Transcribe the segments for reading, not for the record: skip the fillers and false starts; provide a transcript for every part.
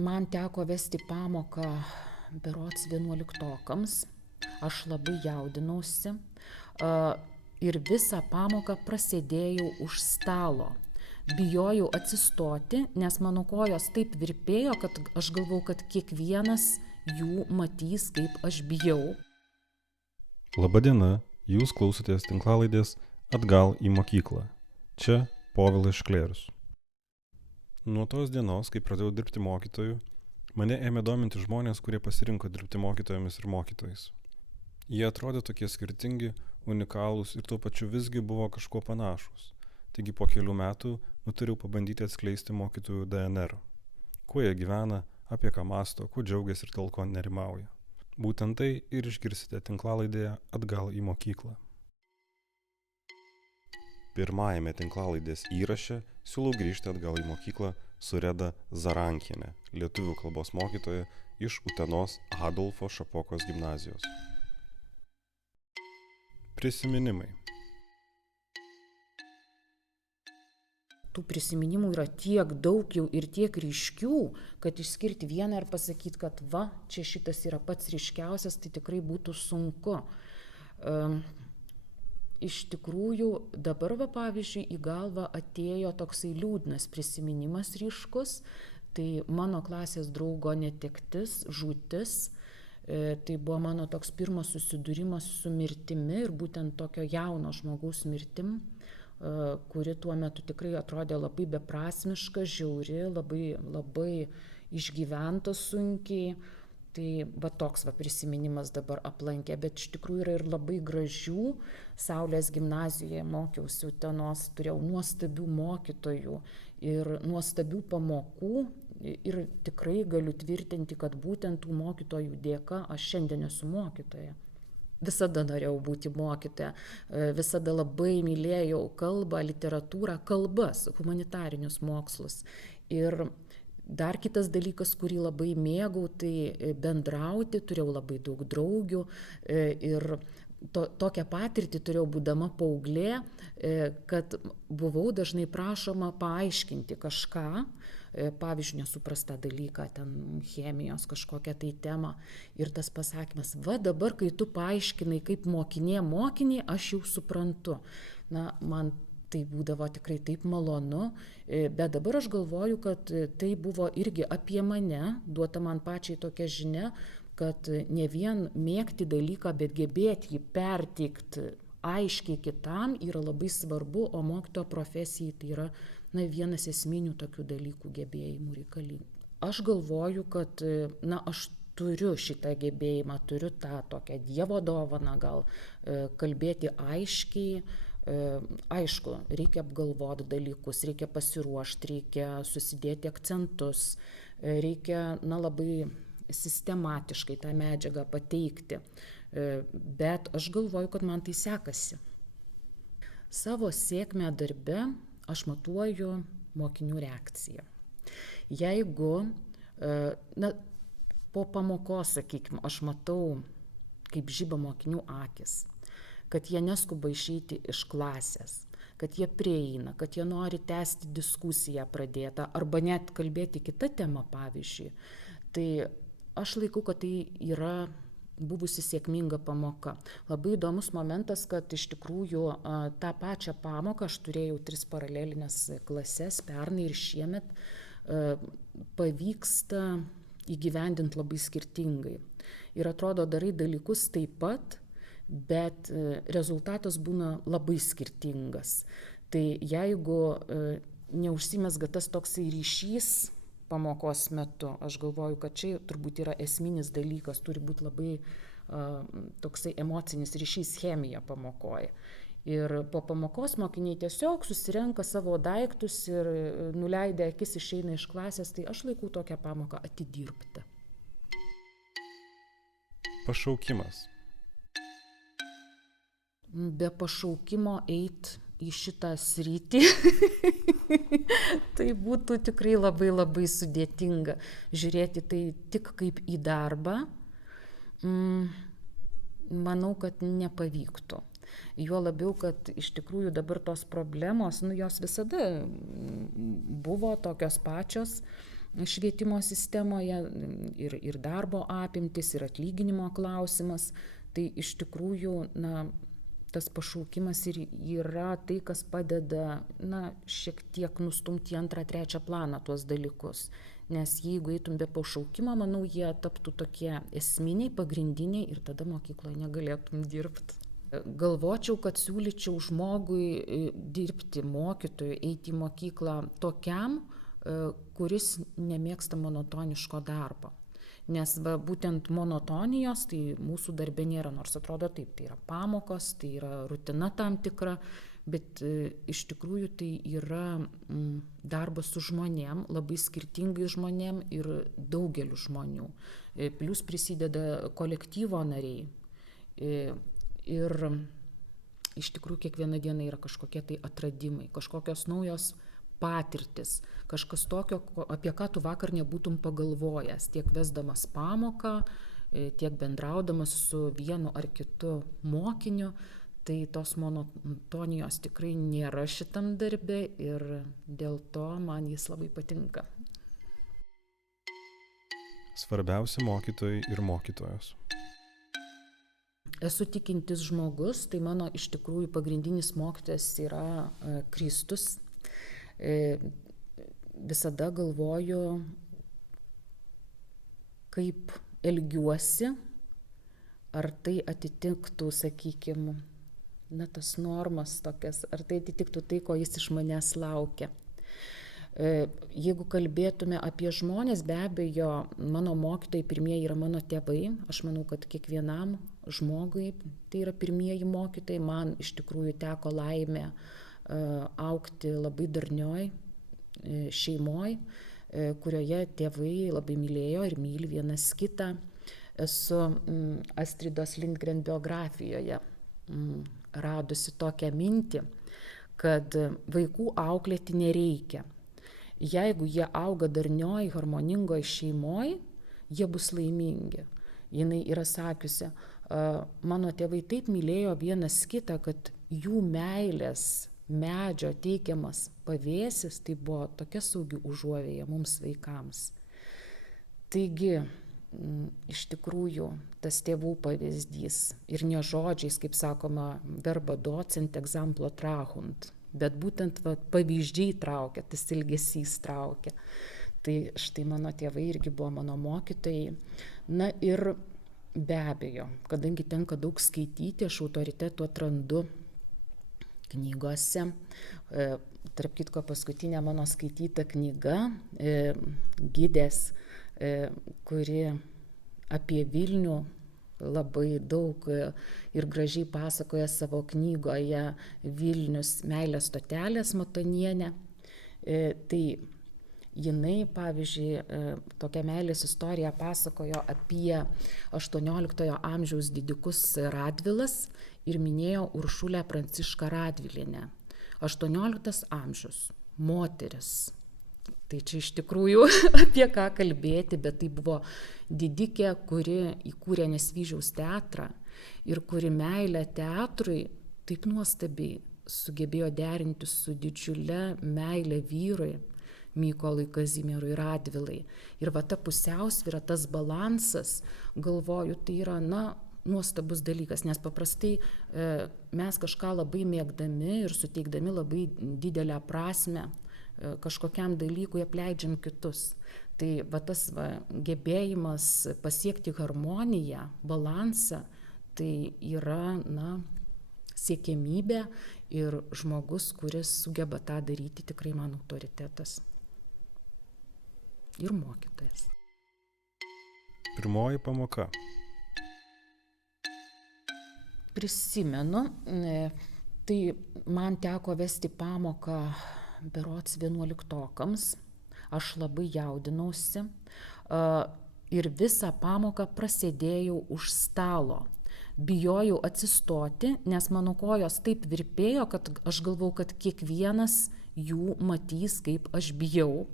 man teko vesti pamoką berods 11-okams. Aš labai jaudinausi ir visą pamoką prasėdėjau už stalo. Bijojau atsistoti, nes mano kojos taip virpėjo, kad aš galvojau, kad kiekvienas jų matys, kaip aš bijau. Labadiena, jūs klausotės tinklalaidės Atgal į mokyklą. Čia Povilas Šklėrius. Nuo tos dienos, kai pradėjau dirbti mokytoju, mane ėmė dominti žmonės, kurie pasirinko dirbti mokytojomis ir mokytojais. Jie atrodė tokie skirtingi, unikalūs ir tuo pačiu visgi buvo kažkuo panašus. Taigi po kelių metų nutariau pabandyti atskleisti mokytojų DNR. Kuo jie gyvena, apie ką mąsto, kuo džiaugiasi ir dėl ko nerimauja. Būtent tai ir išgirsite tinklalaidėje Atgal į mokyklą. Pirmajame tinklalaidės įraše siūlau grįžti atgal į mokyklą su Reda Zarankiene, lietuvių kalbos mokytoja iš Utenos Adolfo Šapokos gimnazijos. Prisiminimai. Tų prisiminimų yra tiek daug jau ir tiek ryškių, kad išskirti vieną ir pasakyti, kad va, čia šitas yra pats ryškiausias, tai tikrai būtų sunku. Iš tikrųjų, dabar va, pavyzdžiui, į galvą atėjo toksai liūdnas prisiminimas ryškus, tai mano klasės draugo netektis, žūtis. Tai buvo mano toks pirmas susidūrimas su mirtimi ir būtent tokio jauno žmogaus mirtim, kuri tuo metu tikrai atrodė labai beprasmiška, žiauri, labai išgyventa sunkiai. Tai va toks va prisiminimas dabar aplankė, bet iš tikrųjų yra ir labai gražių. Saulės gimnazijoje mokiausi Utenos, turėjau nuostabių mokytojų ir nuostabių pamokų. Ir tikrai galiu tvirtinti, kad būtent tų mokytojų dėka aš šiandien esu mokytoja. Visada norėjau būti mokytoja, visada labai mylėjau kalbą, literatūrą, kalbas, humanitarinius mokslus. Ir dar kitas dalykas, kurį labai mėgau, tai bendrauti, turėjau labai daug draugių ir tokią patirtį turėjau būdama paauglė, kad buvau dažnai prašoma paaiškinti kažką, pavyzdžiui, nesuprastą dalyką, ten chemijos kažkokią tai temą. Ir tas pasakymas, va dabar, kai tu paaiškinai, kaip mokinį, aš jau suprantu. Na, man tai būdavo tikrai taip malonu, bet dabar aš galvoju, kad tai buvo irgi apie mane, duota man pačiai tokia žinia, kad ne vien mėgti dalyką, bet gebėti jį perteikti aiškiai kitam yra labai svarbu, o mokytojo profesijai tai yra vienas esminių tokių dalykų gebėjimų reikalingų. Aš galvoju, kad aš turiu šitą gebėjimą, turiu tą tokią Dievo dovaną gal kalbėti aiškiai. Aišku, reikia apgalvoti dalykus, reikia pasiruošti, reikia susidėti akcentus, reikia labai sistematiškai tą medžiagą pateikti. Bet aš galvoju, kad man tai sekasi. Savo sėkmę darbe aš matuoju mokinių reakciją. Jeigu po pamokos, sakykime, aš matau, kaip žiba mokinių akis, kad jie neskuba išeiti iš klasės, kad jie prieina, kad jie nori tęsti diskusiją pradėtą arba net kalbėti kitą temą, pavyzdžiui, tai aš laikau, kad tai yra buvusi sėkminga pamoka. Labai įdomus momentas, kad iš tikrųjų tą pačią pamoką aš turėjau 3 paralelinės klases pernai ir šiemet pavyksta įgyvendinti labai skirtingai. Ir atrodo, darai dalykus taip pat, bet rezultatas būna labai skirtingas. Tai jeigu neužsimezga tas toksai ryšys pamokos metu, aš galvoju, kad čia turbūt yra esminis dalykas, turi būti labai toksai emocinis ryšys, chemija pamokoje. Ir po pamokos mokiniai tiesiog susirenka savo daiktus ir nuleidę akis išeina iš klasės, tai aš laikau tokią pamoką atidirbtą. Pašaukimas. Be pašaukimo eit į šitą sritį, tai būtų tikrai labai sudėtinga. Žiūrėti tai tik kaip į darbą, manau, kad nepavyktų. Juo labiau, kad iš tikrųjų dabar tos problemos, jos visada buvo tokios pačios. švietimo sistemoje ir darbo apimtis, ir atlyginimo klausimas. Tai iš tikrųjų, tas pašaukimas ir yra tai, kas padeda, šiek tiek nustumti į antrą, trečią planą tuos dalykus. Nes jeigu eitum be pašaukimo, manau, jie taptų tokie esminiai, pagrindiniai ir tada mokykloje negalėtum dirbti. Galvočiau, kad siūlyčiau žmogui dirbti mokytoju, eiti į mokyklą tokiam, kuris nemėgsta monotoniško darbo. Nes būtent monotonijos tai mūsų darbe nėra, nors atrodo taip, tai yra pamokos, tai yra rutina tam tikra, bet iš tikrųjų tai yra darbas su žmonėm, labai skirtingais žmonėm ir daugeliu žmonių. Plius prisideda kolektyvo nariai. Ir iš tikrųjų kiekviena diena yra kažkokie tai atradimai, kažkokios naujos patirtis, kažkas tokio, apie ką tu vakar nebūtum pagalvojęs, tiek vesdamas pamoką, tiek bendraudamas su vienu ar kitu mokiniu. Tai tos monotonijos tikrai nėra šitam darbe ir dėl to man jis labai patinka. Svarbiausi mokytojai ir mokytojos. Esu tikintis žmogus, tai mano iš tikrųjų pagrindinis mokytojas yra Kristus. Visada galvoju, kaip elgiuosi, ar tai atitiktų, sakykime, tas normas tokias, ar tai atitiktų tai, ko jis iš manęs laukia. Jeigu kalbėtume apie žmonės, be abejo, mano mokytojai pirmieji yra mano tėvai. Aš manau, kad kiekvienam žmogui tai yra pirmieji mokytojai. Man iš tikrųjų teko laimė augti labai darnioj šeimoj, kurioje tėvai labai mylėjo ir myli vienas kitą. Esu Astridos Lindgren biografijoje radusi tokią mintį, kad vaikų auklėti nereikia. Jeigu jie auga darnioj, harmoningoj šeimoj, jie bus laimingi. Jinai yra sakiusi, mano tėvai taip mylėjo vienas kitą, kad jų meilės medžio teikiamas pavėsis, tai buvo tokia saugi užuovėja mums vaikams. Taigi, iš tikrųjų, tas tėvų pavyzdys ir ne žodžiais, kaip sakoma, verba docent exemplo trahunt, bet būtent pavyzdžiai traukia, tas ilgesys traukia. Tai štai mano tėvai irgi buvo mano mokytojai. Na ir be abejo, kadangi tenka daug skaityti, aš autoritetų atrandu knygose. Tarp kitko, paskutinė mano skaityta knyga Gidės, kuri apie Vilnių labai daug ir gražiai pasakoja savo knygoje Vilnius meilės stotelės Matonienė. Tai jinai, pavyzdžiui, tokią meilės istoriją pasakojo apie 18 amžiaus didikus Radvilas ir minėjo Uršulę Prancišką Radvilienę. 18 amžius, moteris. Tai čia iš tikrųjų apie ką kalbėti, bet tai buvo didikė, kuri įkūrė Nesvyžiaus teatrą ir kuri meilę teatrui taip nuostabiai sugebėjo derinti su didžiule meilė vyrui, Mykolui Kazimierui Radvilai. Ir ta pusiausvyra, tas balansas, galvoju, tai yra, nuostabus dalykas, nes paprastai mes kažką labai mėgdami ir suteikdami labai didelę prasmę kažkokiam dalykui apleidžiam kitus. Tai tas gebėjimas pasiekti harmoniją, balansą, tai yra siekiamybė ir žmogus, kuris sugeba tą daryti, tikrai man autoritetas. Ir mokytojas. Pirmoji pamoka. Prisimenu, tai man teko vesti pamoką berods 11-okams. Aš labai jaudinausi ir visą pamoką prasėdėjau už stalo. Bijojau atsistoti, nes mano kojos taip virpėjo, kad aš galvau, kad kiekvienas jų matys, kaip aš bijau.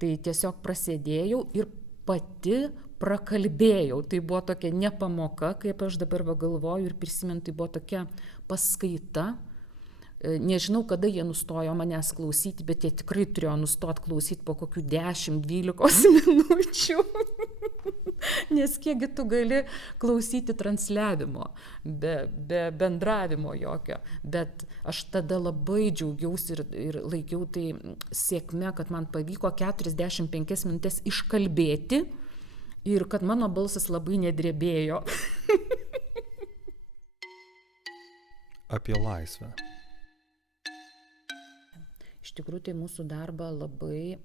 Tai tiesiog prasėdėjau ir pati prakalbėjau. Tai buvo tokia ne pamoka, kaip aš dabar galvoju ir prisimenu, tai buvo tokia paskaita. Nežinau, kada jie nustojo manęs klausyti, bet jie tikrai turėjo nustoti klausyti po kokių 10-12 minučių. Nes kiekgi tu gali klausyti transliavimo, be bendravimo jokio. Bet aš tada labai džiaugiausi ir laikiau tai sėkme, kad man pavyko 45 minutės iškalbėti ir kad mano balsas labai nedrebėjo. Apie laisvę. Iš tikrųjų, tai mūsų darbą labai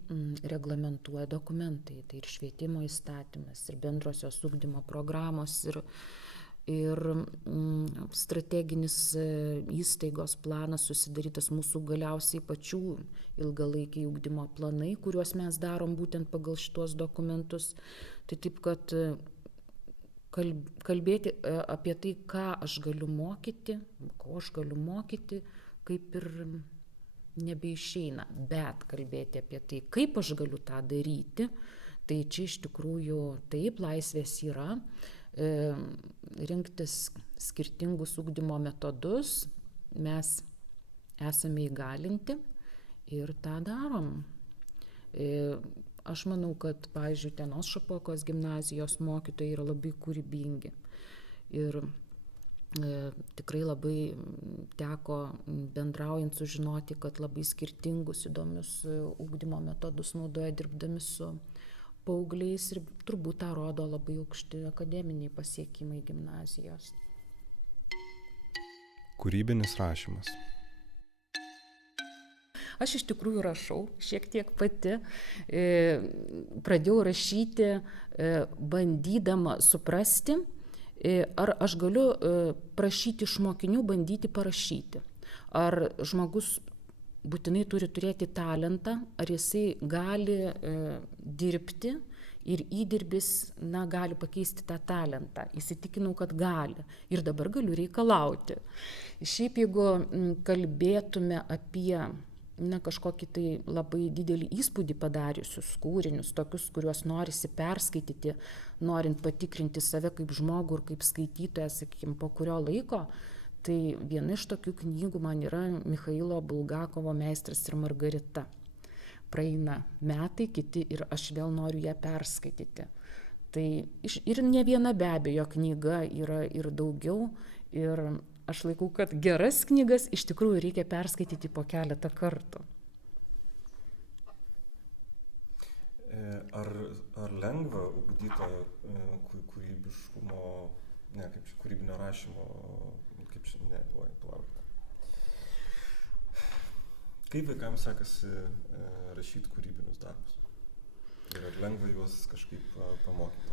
reglamentuoja dokumentai. Tai ir švietimo įstatymas, ir bendrosios ugdymo programos, ir strateginis įstaigos planas susidarytas mūsų galiausiai pačių ilgalaikiai ugdymo planai, kuriuos mes darom būtent pagal šitos dokumentus. Tai taip, kad kalbėti apie tai, ką aš galiu mokyti, ko aš galiu mokyti, kaip ir nebeišeina, bet kalbėti apie tai, kaip aš galiu tą daryti, tai čia iš tikrųjų taip, laisvės yra, rinktis skirtingus ugdymo metodus, mes esame įgalinti ir tą darom. Aš manau, kad, pavyzdžiui, Utenos Šapokos gimnazijos mokytojai yra labai kūrybingi ir tikrai labai teko bendraujant sužinoti, kad labai skirtingus įdomius ugdymo metodus naudoja dirbdami su paaugliais ir turbūt tą rodo labai aukšti akademiniai pasiekimai gimnazijos. Kūrybinis rašymas. Aš iš tikrųjų rašau, šiek tiek pati. Pradėjau rašyti, bandydama suprasti, ar aš galiu prašyti iš mokinių bandyti parašyti. Ar žmogus būtinai turi turėti talentą, ar jisai gali dirbti ir įdirbis gali pakeisti tą talentą. Įsitikinau, kad gali ir dabar galiu reikalauti. Šiaip jeigu kalbėtume apie kažkokį tai labai didelį įspūdį padariusius kūrinius, tokius, kuriuos norisi perskaityti, norint patikrinti save kaip žmogų ir kaip skaitytoją, sakykime, po kurio laiko, tai viena iš tokių knygų man yra Michailo Bulgakovo Meistras ir Margarita. Praeina metai, kiti ir aš vėl noriu ją perskaityti. Tai ir ne viena be abejo knyga yra ir daugiau, ir aš laikau, kad geras knygas iš tikrųjų reikia perskaityti po keletą kartų. Ar lengva ugdyti kūrybiškumo, kūrybinio rašymo, Kaip vaikams sekasi rašyti kūrybinius darbus? Ir ar lengva juos kažkaip pamokyti?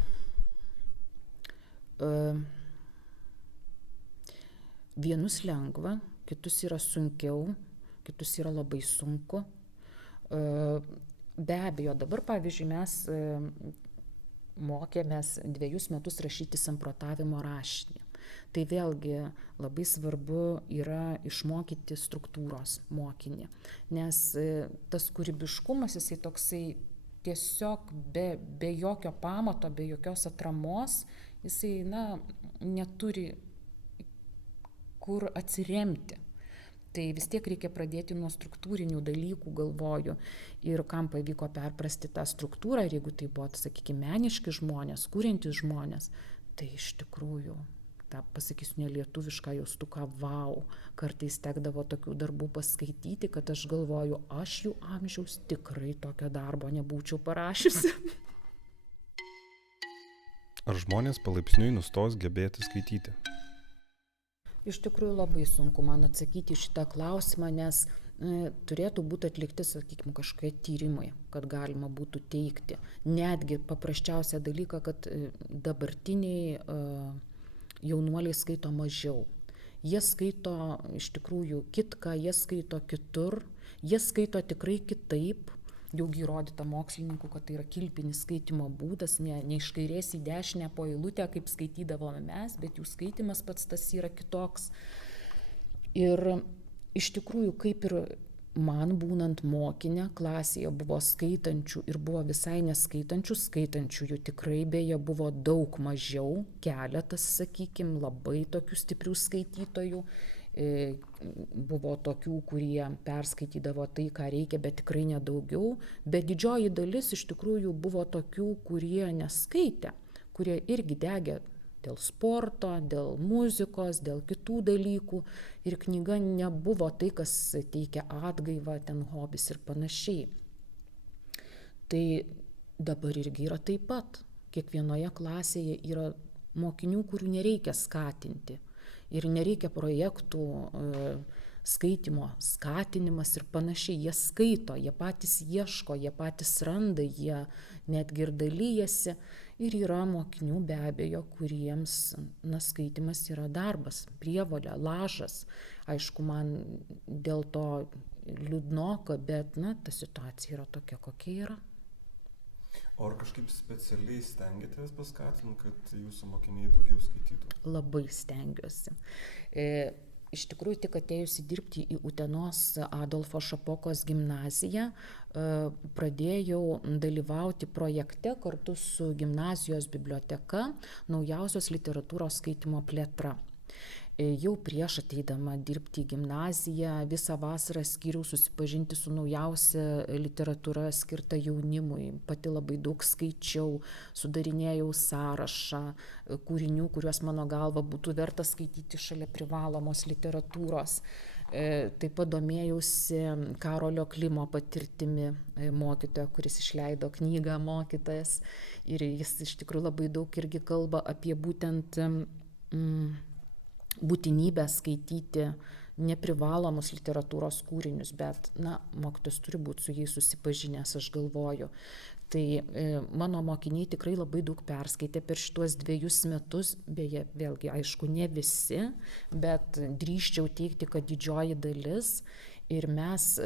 Vienus lengva, kitus yra sunkiau, kitus yra labai sunku. Be abejo, dabar, pavyzdžiui, mes mokėmės 2 metus rašyti samprotavimo rašinį. Tai vėlgi labai svarbu yra išmokyti struktūros mokinį, nes tas kūrybiškumas, jisai toksai tiesiog be jokio pamato, be jokios atramos, jisai neturi kur atsiremti. Tai vis tiek reikia pradėti nuo struktūrinių dalykų, galvoju, ir kam pavyko perprasti tą struktūrą, ir jeigu tai buvo, sakykime, meniški žmonės, kuriantys žmonės, tai iš tikrųjų, pasakysiu nelietuvišką jaustuką, vau, kartais tekdavo tokių darbų paskaityti, kad aš galvoju, aš jų amžiaus tikrai tokio darbo nebūčiau parašiusi. Ar žmonės palaipsniui nustos gebėti skaityti? Iš tikrųjų labai sunku man atsakyti šitą klausimą, nes turėtų būti atlikti, sakykime, kažkokie tyrimai, kad galima būtų teikti. Netgi paprasčiausią dalyką, kad dabartiniai jaunuoliai skaito mažiau. Jie skaito iš tikrųjų kitką, jie skaito kitur, jie skaito tikrai kitaip. Daugiau įrodyta mokslininkų, kad tai yra kilpinis skaitimo būdas, ne iš kairės į dešinę po eilutę, kaip skaitydavome mes, bet jų skaitimas pats tas yra kitoks. Ir iš tikrųjų, kaip ir man būnant mokinė, klasėje buvo skaitančių ir buvo visai neskaitančių, skaitančiųjų tikrai beje buvo daug mažiau, keletas, sakykime, labai tokių stiprių skaitytojų. Buvo tokių, kurie perskaitydavo tai, ką reikia, bet tikrai nedaugiau. Bet didžioji dalis iš tikrųjų buvo tokių, kurie neskaitė, kurie irgi degė dėl sporto, dėl muzikos, dėl kitų dalykų. Ir knyga nebuvo tai, kas teikia atgaivą, ten hobis ir panašiai. Tai dabar irgi yra taip pat. Kiekvienoje klasėje yra mokinių, kurių nereikia skatinti. Ir nereikia projektų skaitimo skatinimas ir panašiai. Jie skaito, jie patys ieško, jie patys randa, jie netgi ir dalyjasi. Ir yra mokinių be abejo, kuriems skaitimas yra darbas, prievolė, lažas. Aišku, man dėl to liūdnoka, bet ta situacija yra tokia, kokia yra. O ar kažkaip specialiai stengiatės paskatinti, kad jūsų mokiniai daugiau skaitytų? Labai stengiuosi. Iš tikrųjų, tik atėjusi dirbti į Utenos Adolfo Šapokos gimnaziją, pradėjau dalyvauti projekte kartu su gimnazijos biblioteka naujausios literatūros skaitymo plėtra. Jau prieš ateidama dirbti į gimnaziją visą vasarą skyriau susipažinti su naujausia literatūra skirta jaunimui. Pati labai daug skaičiau, sudarinėjau sąrašą kūrinių, kuriuos mano galva būtų verta skaityti šalia privalomos literatūros. Taip pat domėjausi Karolio Klimo patirtimi, mokytojo, kuris išleido knygą Mokytojas. Ir jis iš tikrųjų labai daug irgi kalba apie būtent būtinybę skaityti neprivalomus literatūros kūrinius, bet mokytojas turi būti su jais susipažinęs, aš galvoju. Tai mano mokiniai tikrai labai daug perskaitė per šituos 2 metus, beje, vėlgi, aišku, ne visi, bet drįsčiau teigti, kad didžioji dalis. Ir mes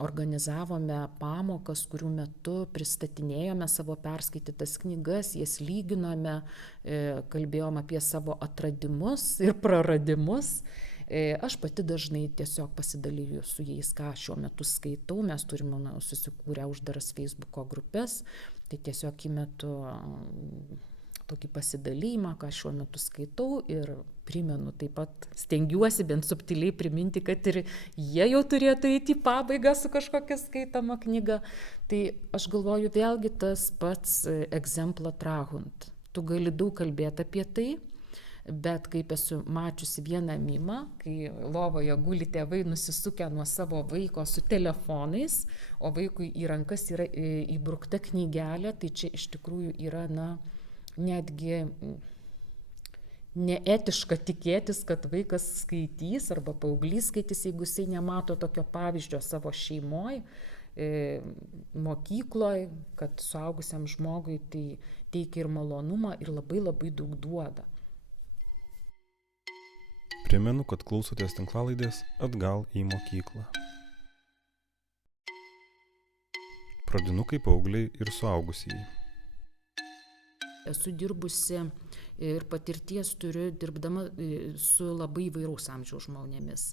organizavome pamokas, kurių metu pristatinėjome savo perskaitytas knygas, jas lyginome, kalbėjome apie savo atradimus ir praradimus. Aš pati dažnai tiesiog pasidaliju su jais, ką šiuo metu skaitau. Mes turime susikūrę uždaras Facebooko grupės, tai tiesiog įmetu tokį pasidalymą, ką šiuo metu skaitau ir primenu, taip pat stengiuosi bent subtiliai priminti, kad ir jie jau turėtų eiti į pabaigą su kažkokia skaitoma knyga. Tai aš galvoju, vėlgi tas pats exempla trahunt. Tu gali daug kalbėti apie tai, bet kaip esu mačiusi vieną mimą, kai lovoje guli tėvai nusisukę nuo savo vaiko su telefonais, o vaikui į rankas yra įbrukta knygelė, tai čia iš tikrųjų yra, netgi neetiška tikėtis, kad vaikas skaitys arba paauglys skaitys, jeigu jisai nemato tokio pavyzdžio savo šeimoje, mokykloje, kad suaugusiam žmogui tai teikia ir malonumą ir labai labai daug duoda. Primenu, kad klausotės tinklalaidės Atgal į mokyklą. Pradinukai, paaugliai ir suaugusieji. Esu dirbusi ir patirties turiu dirbdama su labai įvairaus amžiaus žmonėmis.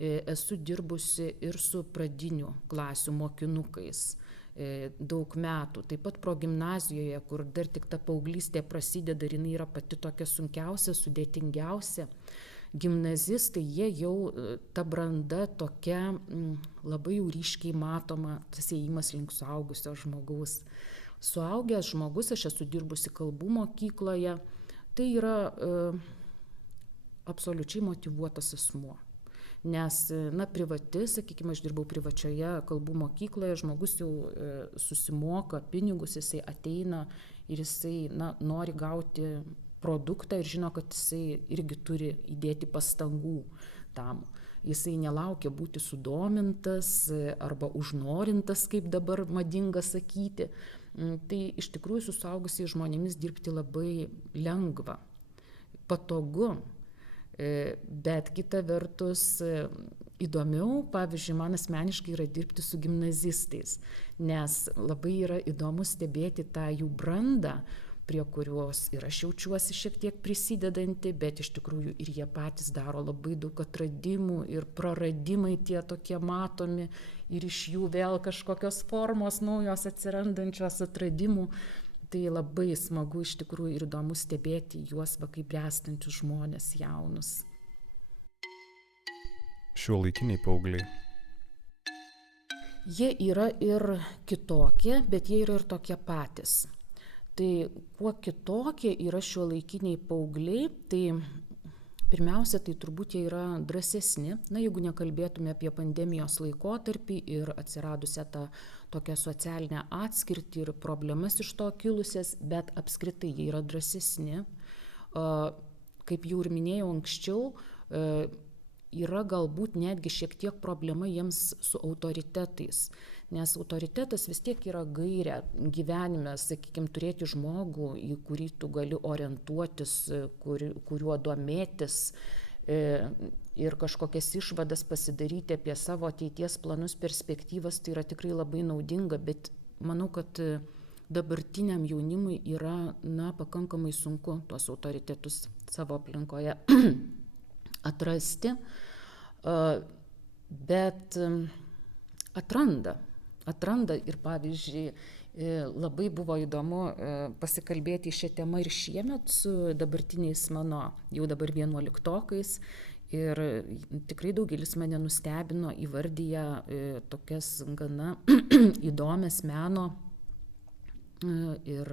Esu dirbusi ir su pradinių klasių mokinukais daug metų. Taip pat progimnazijoje, kur dar tik ta paauglystė prasideda ir jinai yra pati tokia sunkiausia, sudėtingiausia. Gimnazistai, jie jau ta branda tokia labai jau ryškiai matoma, tas ėjimas link suaugusio žmogaus. Suaugęs žmogus, aš esu dirbusi kalbų mokykloje, tai yra absoliučiai motyvuotas asmuo. Nes, privati, sakykime, aš dirbau privačioje kalbų mokykloje, žmogus jau susimoka pinigus, jisai ateina ir jisai nori gauti produktą ir žino, kad jisai irgi turi įdėti pastangų tam. Jisai nelaukia būti sudomintas arba užnorintas, kaip dabar madinga sakyti. Tai iš tikrųjų su suaugusiais žmonėmis dirbti labai lengva, patogu, bet kita vertus įdomiau, pavyzdžiui, man asmeniškai yra dirbti su gimnazistais, nes labai yra įdomu stebėti tą jų brandą, prie kurios ir aš jaučiuosi šiek tiek prisidedanti, bet iš tikrųjų ir jie patys daro labai daug atradimų ir praradimai tie tokie matomi ir iš jų vėl kažkokios formos naujos atsirandančios atradimų. Tai labai smagu iš tikrųjų ir įdomu stebėti juos kaip bręstančius žmonės jaunus. šiuolaikiniai paaugliai? Jie yra ir kitokie, bet jie yra ir tokie patys. Tai kuo kitokie yra šiuolaikiniai paaugliai, tai pirmiausia, tai turbūt jie yra drąsesni. Na, jeigu nekalbėtume apie pandemijos laikotarpį ir atsiradusią tą tokią socialinę atskirtį ir problemas iš to kilusias, bet apskritai jie yra drąsesni. Kaip jau ir minėjau anksčiau, yra galbūt netgi šiek tiek problema jiems su autoritetais, nes autoritetas vis tiek yra gairė gyvenime, sakykime, turėti žmogų, į kurį tu gali orientuotis, kuriuo domėtis ir kažkokias išvadas pasidaryti apie savo ateities planus, perspektyvas, tai yra tikrai labai naudinga, bet manau, kad dabartiniam jaunimui yra pakankamai sunku tuos autoritetus savo aplinkoje atrasti, bet atranda ir pavyzdžiui labai buvo įdomu pasikalbėti šią temą ir šiemet su dabartiniais mano jau dabar 11-okais ir tikrai daugelis mane nustebino, įvardyja tokias gana įdomias meno ir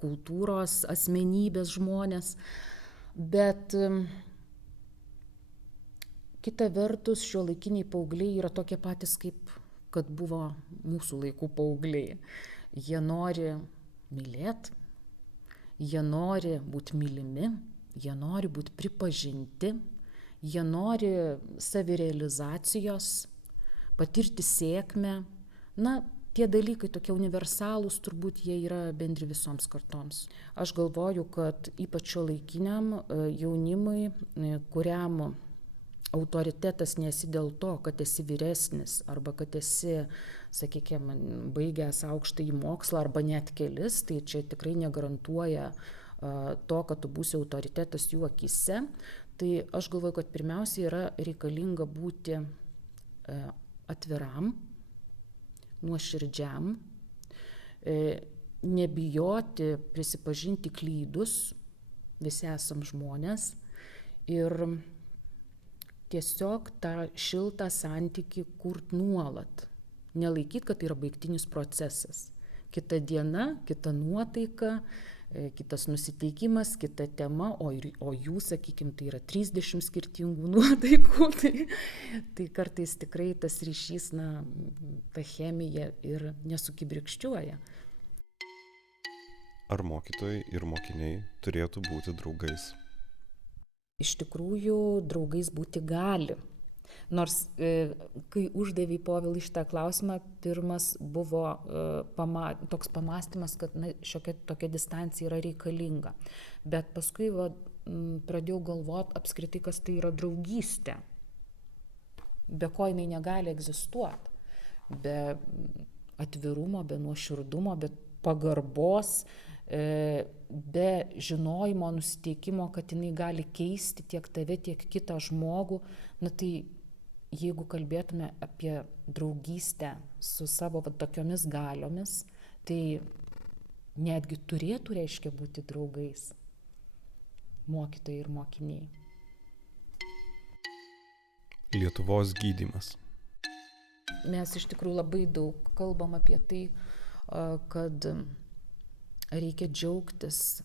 kultūros asmenybės žmonės, bet kita vertus, šiuolaikiniai paaugliai yra tokie patys, kaip kad buvo mūsų laikų paaugliai. Jie nori mylėti, jie nori būti mylimi, jie nori būti pripažinti, jie nori savirealizacijos, patirti sėkmę. Na, tie dalykai tokie universalūs, turbūt jie yra bendri visoms kartoms. Aš galvoju, kad ypač šiuolaikiniam jaunimui, kuriam autoritetas nesi dėl to, kad esi vyresnis arba kad esi, sakykime, baigęs aukštąjį mokslą arba net kelis, tai čia tikrai negarantuoja to, kad tu būsi autoritetas jų akyse. Tai aš galvoju, kad pirmiausia yra reikalinga būti atviram, nuoširdžiam, nebijoti prisipažinti klydus, visi esam žmonės, ir tiesiog tą šiltą santykį kurt nuolat. Nelaikyt, kad tai yra baigtinis procesas. Kita diena, kita nuotaika, kitas nusiteikimas, kita tema, o jų, sakykime, tai yra 30 skirtingų nuotaikų. Tai kartais tikrai tas ryšys, ta chemija ir nesukibirkščiuoja. Ar mokytojai ir mokiniai turėtų būti draugais? Iš tikrųjų, draugais būti gali. Nors, kai uždavė Povilai šitą klausimą, pirmas buvo toks pamąstymas, kad šiokia tokia distancija yra reikalinga. Bet paskui pradėjau galvoti apskritai, kas tai yra draugystė. Be ko jinai negali egzistuoti. Be atvirumo, be nuoširdumo, be pagarbos, be žinojimo, nusiteikimo, kad jinai gali keisti tiek tave, tiek kitą žmogų. Tai jeigu kalbėtume apie draugystę su savo tokiomis galiomis, tai netgi turėtų, reiškia, būti draugais mokytojai ir mokiniai. Lietuvos gydymas. Mes iš tikrųjų labai daug kalbam apie tai, kad reikia džiaugtis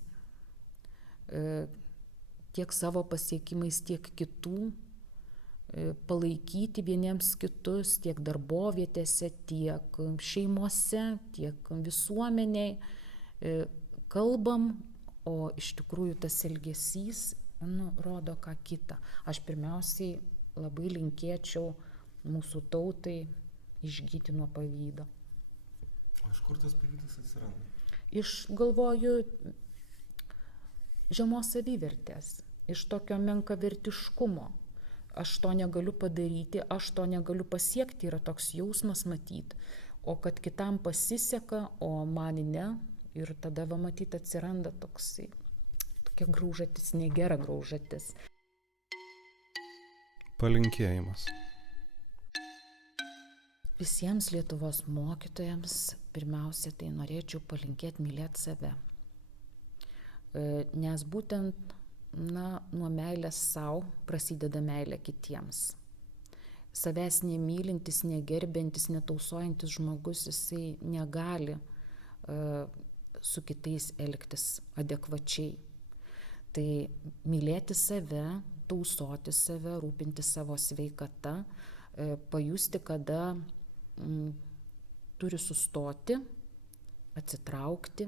tiek savo pasiekimais, tiek kitų, palaikyti vieniems kitus, tiek darbovietėse, tiek šeimose, tiek visuomeniai. Kalbam, o iš tikrųjų tas elgesys rodo ką kitą. Aš pirmiausiai labai linkėčiau mūsų tautai išgyti nuo pavydo. O iš kur tas pavydas atsiranda? Iš, galvoju, žemos savivertės, iš tokio menkavertiškumo. Aš to negaliu padaryti, aš to negaliu pasiekti, yra toks jausmas matyti. O kad kitam pasiseka, o man ne, ir tada matyti atsiranda tokia graužatis, negera graužatis. Palinkėjimas. Visiems Lietuvos mokytojams pirmiausia, tai norėčiau palinkėti mylėti save. Nes būtent nuo meilės sau prasideda meilė kitiems. savęs nemylintis, negerbiantis, netausojantis žmogus, jisai negali su kitais elgtis adekvačiai. Tai mylėti save, tausoti save, rūpinti savo sveikata, pajusti, kada turi sustoti, atsitraukti,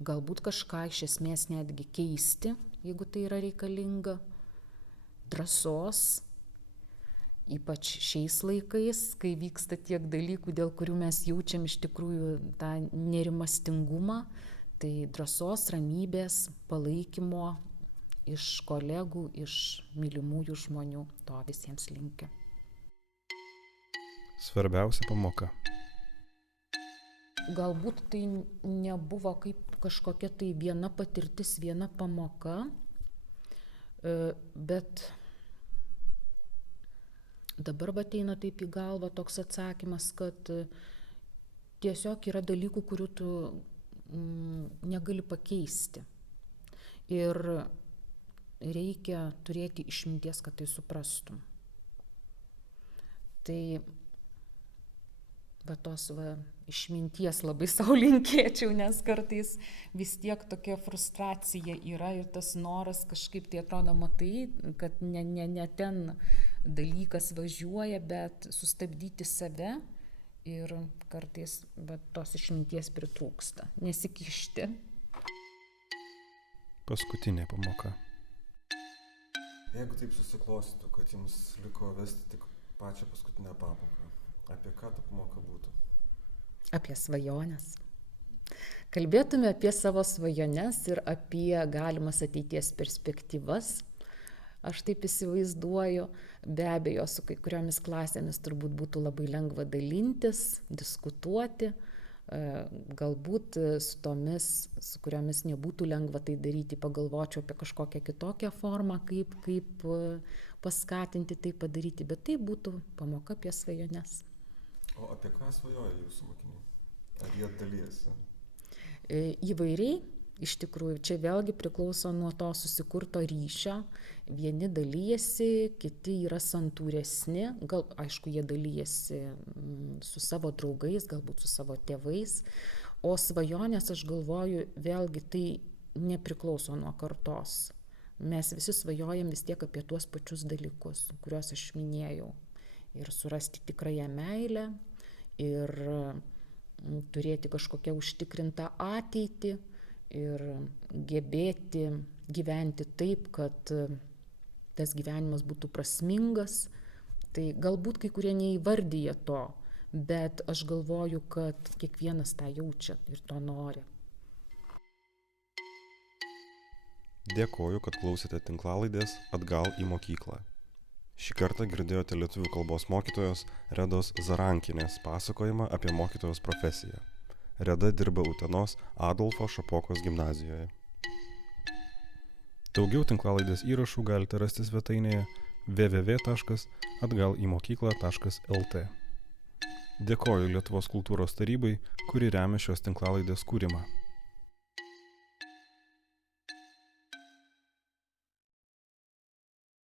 galbūt kažką iš esmės netgi keisti, jeigu tai yra reikalinga, drąsos, ypač šiais laikais, kai vyksta tiek dalykų, dėl kurių mes jaučiam iš tikrųjų tą nerimastingumą, tai drąsos, ramybės, palaikymo iš kolegų, iš mylimųjų žmonių, to visiems linkiu. Svarbiausia pamoka. Galbūt tai nebuvo kaip kažkokia tai viena patirtis, viena pamoka, bet dabar ateina taip į galvą toks atsakymas, kad tiesiog yra dalykų, kurių tu negali pakeisti. Ir reikia turėti išminties, kad tai suprastum. Tai tos išminties labai sau linkėčiau, nes kartais vis tiek tokia frustracija yra ir tas noras kažkaip tai atrodo, matai, kad ne ten dalykas važiuoja, bet sustabdyti save ir kartais tos išminties pritrūksta, nesikišti. Paskutinė pamoka. Jeigu taip susiklostytų, kad jums liko vesti tik pačią paskutinę pamoką, apie ką ta pamoka būtų? Apie svajones. Kalbėtume apie savo svajones ir apie galimas ateities perspektyvas. Aš taip įsivaizduoju, be abejo, su kai kuriomis klasėmis turbūt būtų labai lengva dalintis, diskutuoti, galbūt su tomis, su kuriomis nebūtų lengva tai daryti, pagalvočiau apie kažkokią kitokią formą, kaip paskatinti tai padaryti, bet tai būtų pamoka apie svajones. O apie ką svajoja jūsų mokiniai? Ar jie dalijasi? Įvairiai, iš tikrųjų, čia vėlgi priklauso nuo to susikurto ryšio. Vieni dalyjasi, kiti yra santūresni, aišku, jie dalyjasi su savo draugais, galbūt su savo tėvais. O svajonės, aš galvoju, vėlgi tai nepriklauso nuo kartos. Mes visi svajojam vis tiek apie tuos pačius dalykus, kuriuos aš minėjau. Ir surasti tikrąją meilę, ir turėti kažkokią užtikrintą ateitį, ir gebėti gyventi taip, kad tas gyvenimas būtų prasmingas. Tai galbūt kai kurie neįvardyja to, bet aš galvoju, kad kiekvienas tą jaučia ir to nori. Dėkoju, kad klausėte tinklalaidės Atgal į mokyklą. Šį kartą girdėjote lietuvių kalbos mokytojos Redos Zarankienės pasakojimą apie mokytojos profesiją. Reda dirba Utenos Adolfo Šapokos gimnazijoje. Daugiau tinklalaidės įrašų galite rasti svetainėje www.atgalimokykla.lt. Dėkoju Lietuvos kultūros tarybai, kuri remia šios tinklalaidės kūrimą.